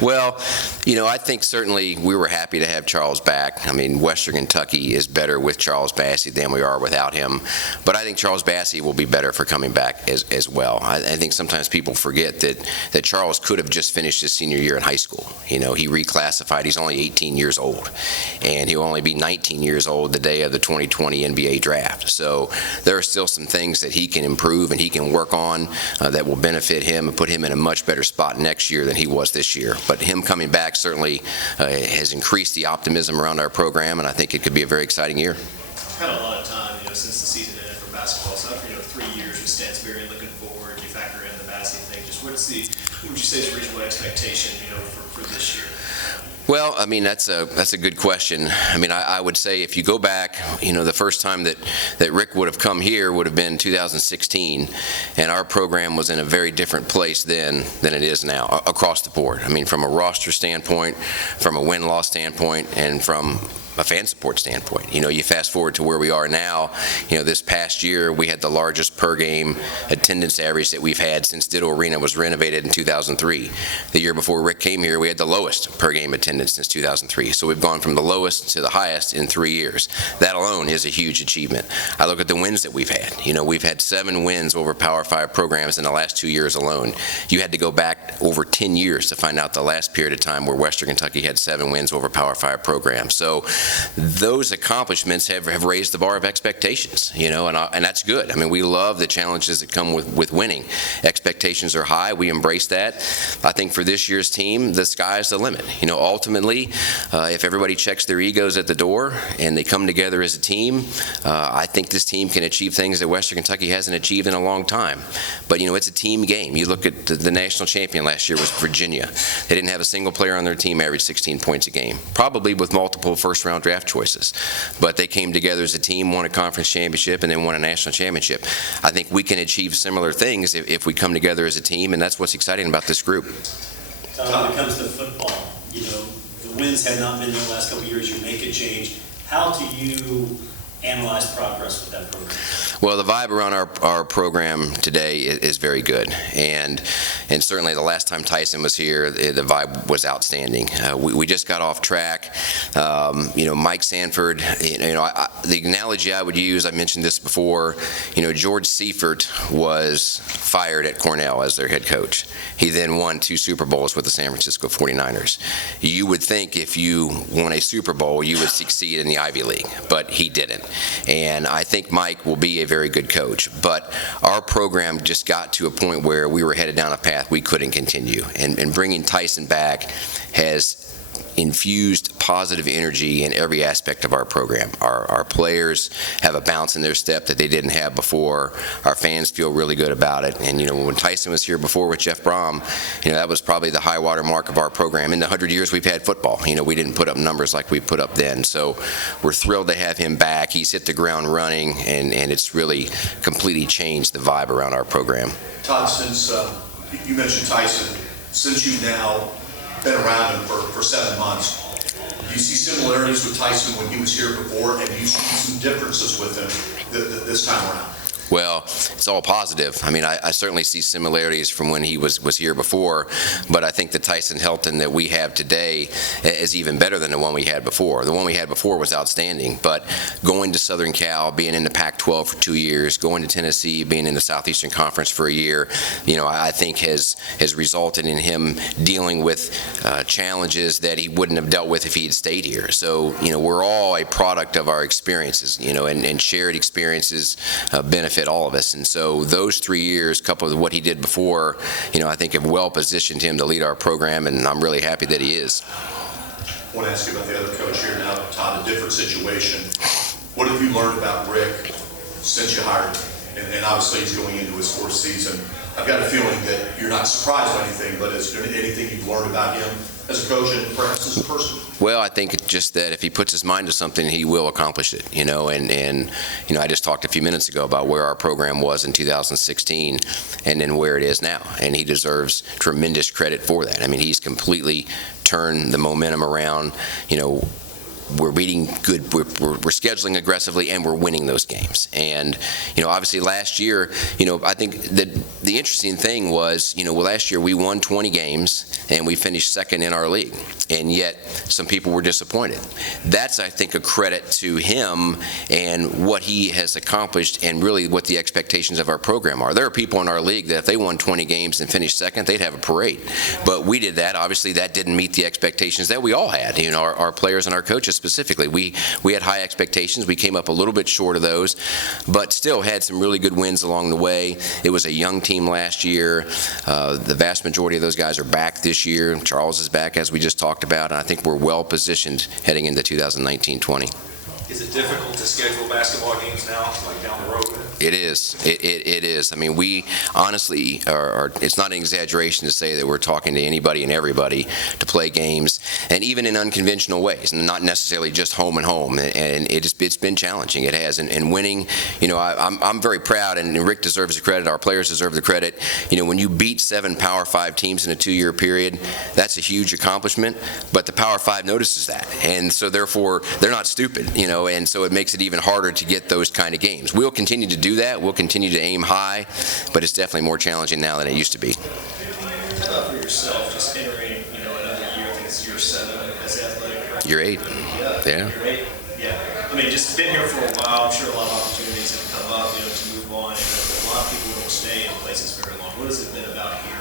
Well, I think certainly we were happy to have Charles back. I mean, Western Kentucky is better with Charles Bassey than we are without him. But I think Charles Bassey will be better for coming back as well. I think sometimes people forget that Charles could have just finished his senior year in high school. He reclassified. He's only 18 years old. And he'll only be 19 years old the day of the 2020 NBA draft. So there are still some things that he can improve and he can work on that will benefit him and put him in a much better spot next year than he was this year. But him coming back certainly has increased the optimism around our program, and I think it could be a very exciting year. Had a lot of time, since the season ended for basketball. So after 3 years with Stansberry looking forward, you factor in the Bassey thing. Just what would you say is a reasonable expectation, for this year? Well, I mean, that's a good question. I mean, I would say if you go back, the first time that Rick would have come here would have been 2016, and our program was in a very different place then than it is now across the board. I mean, from a roster standpoint, from a win-loss standpoint, and from a fan support standpoint. You fast forward to where we are now, this past year we had the largest per game attendance average that we've had since Ditto Arena was renovated in 2003. The year before Rick came here, we had the lowest per game attendance since 2003. So we've gone from the lowest to the highest in 3 years. That alone is a huge achievement. I look at the wins that we've had. We've had 7 wins over Power 5 programs in the last 2 years alone. You had to go back over 10 years to find out the last period of time where Western Kentucky had 7 wins over Power 5 programs. So those accomplishments have raised the bar of expectations, and that's good. I mean, we love the challenges that come with winning. Expectations are high. We embrace that. I think for this year's team, the sky's the limit. Ultimately, if everybody checks their egos at the door and they come together as a team, I think this team can achieve things that Western Kentucky hasn't achieved in a long time. But, it's a team game. You look at the national champion last year was Virginia. They didn't have a single player on their team average 16 points a game, probably with multiple first-round draft choices. But they came together as a team, won a conference championship, and then won a national championship. I think we can achieve similar things if we come together as a team, and that's what's exciting about this group. Todd, when it comes to football, the wins have not been there the last couple of years. You make a change. How do you analyze progress with that program? Well, the vibe around our program today is very good, and certainly the last time Tyson was here, the vibe was outstanding. We just got off track. Mike Sanford. The analogy I would use, I mentioned this before. George Seifert was fired at Cornell as their head coach. He then won 2 Super Bowls with the San Francisco 49ers. You would think if you won a Super Bowl, you would succeed in the Ivy League, but he didn't. And I think Mike will be a very good coach. But our program just got to a point where we were headed down a path we couldn't continue. And bringing Tyson back has infused positive energy in every aspect of our program. Our players have a bounce in their step that they didn't have before. Our fans feel really good about it. And when Tyson was here before with Jeff Brom, that was probably the high water mark of our program. In the 100 years we've had football, we didn't put up numbers like we put up then. So we're thrilled to have him back. He's hit the ground running, and it's really completely changed the vibe around our program. Todd, since you mentioned Tyson, since you've now been around him for 7 months, do you see similarities with Tyson when he was here before, and do you see some differences with him this time around? Well, it's all positive. I mean, I certainly see similarities from when he was here before, but I think the Tyson Helton that we have today is even better than the one we had before. The one we had before was outstanding, but going to Southern Cal, being in the Pac-12 for 2 years, going to Tennessee, being in the Southeastern Conference for a year, I think has resulted in him dealing with challenges that he wouldn't have dealt with if he had stayed here. So, we're all a product of our experiences, and shared experiences benefit all of us. And so those 3 years, coupled with what he did before, I think have well positioned him to lead our program, and I'm really happy that he is. I want to ask you about the other coach here now, Todd, a different situation. What have you learned about Rick since you hired him? And obviously he's going into his 4th season. I've got a feeling that you're not surprised by anything, but is there anything you've learned about him as a coach and perhaps as a person? Well, I think it's just that if he puts his mind to something, he will accomplish it, and I just talked a few minutes ago about where our program was in 2016 and then where it is now, and he deserves tremendous credit for that. I mean, he's completely turned the momentum around, we're beating good, we're scheduling aggressively, and we're winning those games. And, obviously last year, I think that the interesting thing was, last year we won 20 games and we finished second in our league. And yet some people were disappointed. That's, I think, a credit to him and what he has accomplished and really what the expectations of our program are. There are people in our league that if they won 20 games and finished second, they'd have a parade. But we did that. Obviously, that didn't meet the expectations that we all had, our players and our coaches specifically. We had high expectations. We came up a little bit short of those, but still had some really good wins along the way. It was a young team last year. The vast majority of those guys are back this year. Charles is back, as we just talked about, and I think we're well positioned heading into 2019-20. Is it difficult to schedule basketball games now, like down the road? It is. It is. I mean, we honestly are, it's not an exaggeration to say that we're talking to anybody and everybody to play games, and even in unconventional ways, and not necessarily just home and home. And it's been challenging. It has. And winning, I'm very proud, and Rick deserves the credit. Our players deserve the credit. When you beat 7 Power 5 teams in a 2-year period, that's a huge accomplishment. But the Power 5 notices that, and so therefore they're not stupid. And so it makes it even harder to get those kind of games. We'll continue to do that. We'll continue to aim high, but it's definitely more challenging now than it used to be. For yourself, just entering, another year, I think it's year 7 as athletic, right? Year 8. Yeah. Year 8. Yeah. I mean, just been here for a while. I'm sure a lot of opportunities have come up, to move on. And a lot of people don't stay in places very long. What has it been about here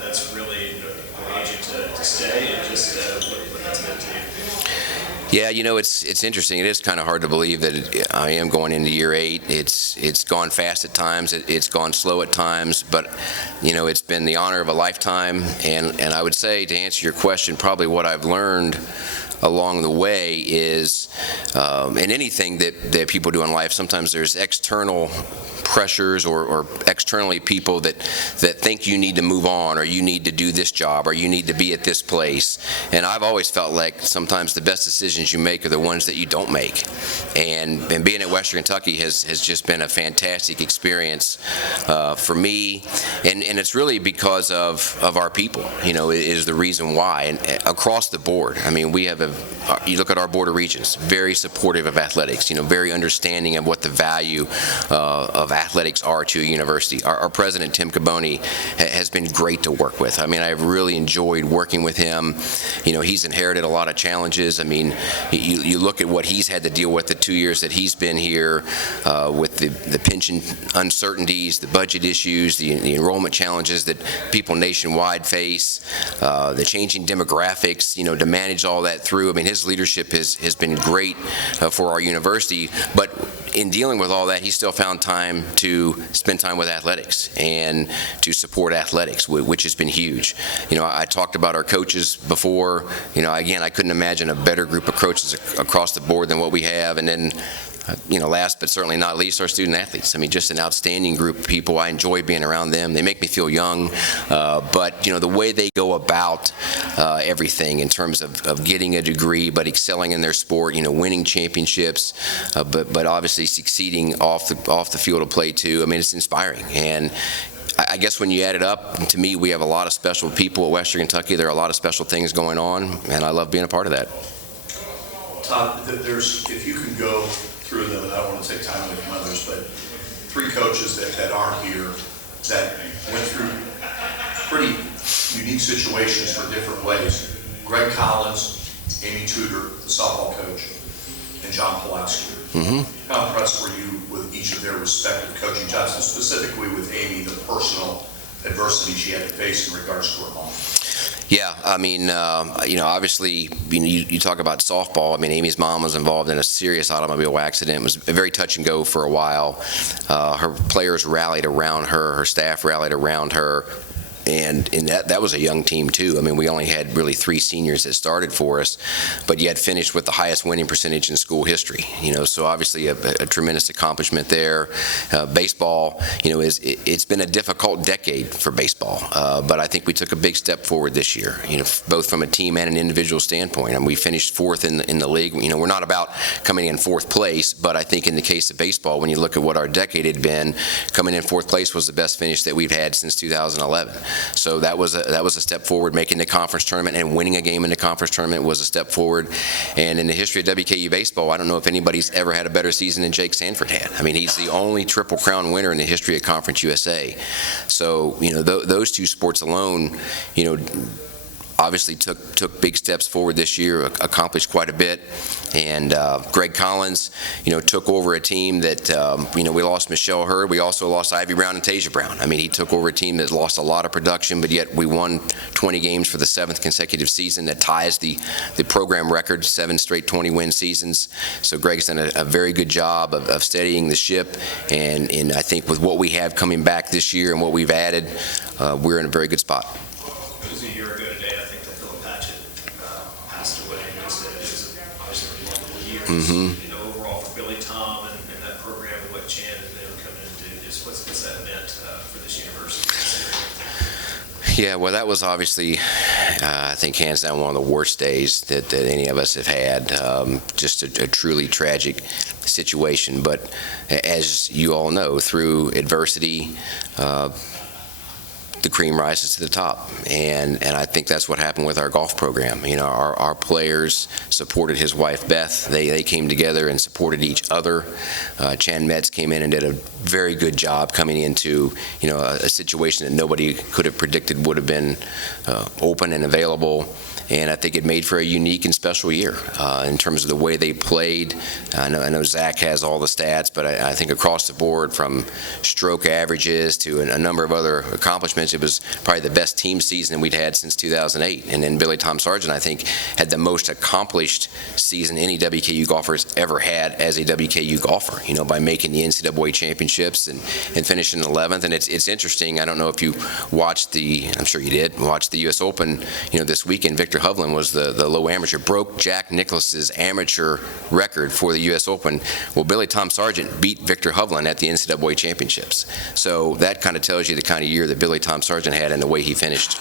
that's really allowed you to stay, and just what that's meant to you? Yeah, it's interesting. It is kind of hard to believe that I am going into year 8. It's gone fast at times. It's gone slow at times. But, it's been the honor of a lifetime. And I would say, to answer your question, probably what I've learned along the way is, in anything that people do in life, sometimes there's external pressures or externally people that think you need to move on, or you need to do this job, or you need to be at this place. And I've always felt like sometimes the best decisions you make are the ones that you don't make. And being at Western Kentucky has just been a fantastic experience for me. And it's really because of our people, is the reason why. And across the board, I mean, we have you look at our Board of Regents, very supportive of athletics, very understanding of what the value of athletics are to a university. Our president, Tim Caboni, has been great to work with. I mean, I've really enjoyed working with him. He's inherited a lot of challenges. I mean, you look at what he's had to deal with the 2 years that he's been here, with the pension uncertainties, the budget issues, the enrollment challenges that people nationwide face, the changing demographics, to manage all that through. I mean, his leadership has been great for our university, but in dealing with all that, he still found time to spend time with athletics and to support athletics, which has been huge. I talked about our coaches before. Again, I couldn't imagine a better group of coaches across the board than what we have. And then, last but certainly not least, our student athletes. I mean, just an outstanding group of people. I enjoy being around them. They make me feel young, but the way they go about everything in terms of getting a degree, but excelling in their sport, winning championships, but obviously succeeding off the field of play too. I mean, it's inspiring. And I guess when you add it up, to me, we have a lot of special people at Western Kentucky. There are a lot of special things going on, and I love being a part of that. Todd, if you can go through them, and I don't want to take time away from others, but 3 coaches that aren't here that went through pretty unique situations for different ways. Greg Collins, Amy Tudor, the softball coach, and John Pulaski. Mm-hmm. How impressed were you with each of their respective coaching jobs, and specifically with Amy, the personal adversity she had to face in regards to her mom? Yeah, I mean, obviously, you talk about softball. I mean, Amy's mom was involved in a serious automobile accident. It was very touch and go for a while. Her players rallied around her. Her staff rallied around her. And that was a young team too. I mean, we only had really 3 seniors that started for us, but yet finished with the highest winning percentage in school history. So obviously a tremendous accomplishment there. Baseball, it's been a difficult decade for baseball, but I think we took a big step forward this year. Both from a team and an individual standpoint. And we finished 4th in the league. We're not about coming in 4th place, but I think in the case of baseball, when you look at what our decade had been, coming in 4th place was the best finish that we've had since 2011. So that was a step forward. Making the conference tournament and winning a game in the conference tournament was a step forward. And in the history of WKU baseball, I don't know if anybody's ever had a better season than Jake Sanford had. I mean, he's the only Triple Crown winner in the history of Conference USA. So, those two sports alone, obviously took big steps forward this year, accomplished quite a bit. And Greg Collins, took over a team that, we lost Michelle Hurd. We also lost Ivy Brown and Tasia Brown. I mean, he took over a team that lost a lot of production, but yet we won 20 games for the 7th consecutive season. That ties the program record, 7 straight 20-win seasons. So Greg's done a very good job of steadying the ship. And I think with what we have coming back this year and what we've added, we're in a very good spot. It was a year ago today, I think, that Philip Patchett passed away. It was obviously a remarkable year. Overall for Billy Tom and that program and what Chan and them coming in to do, just what's that meant for this university? Yeah, well, that was obviously, I think, hands down one of the worst days that any of us have had. Just a truly tragic situation. But as you all know, through adversity, the cream rises to the top, and I think that's what happened with our golf program. Our players supported his wife Beth. They came together and supported each other. Chan Metz came in and did a very good job coming into a situation that nobody could have predicted would have been open and available. And I think it made for a unique and special year in terms of the way they played. I know Zach has all the stats, but I think across the board, from stroke averages to a number of other accomplishments, it was probably the best team season we'd had since 2008. And then Billy Tom Sargent, I think, had the most accomplished season any WKU golfer's ever had as a WKU golfer, by making the NCAA championships and finishing 11th. And it's interesting, I don't know if you watched I'm sure you did, watch the U.S. Open, this weekend. Victor Hovland was the low amateur, broke Jack Nicklaus's amateur record for the U.S. Open. Well, Billy Tom Sargent beat Victor Hovland at the NCAA championships. So that kind of tells you the kind of year that Billy Tom Sargent had and the way he finished.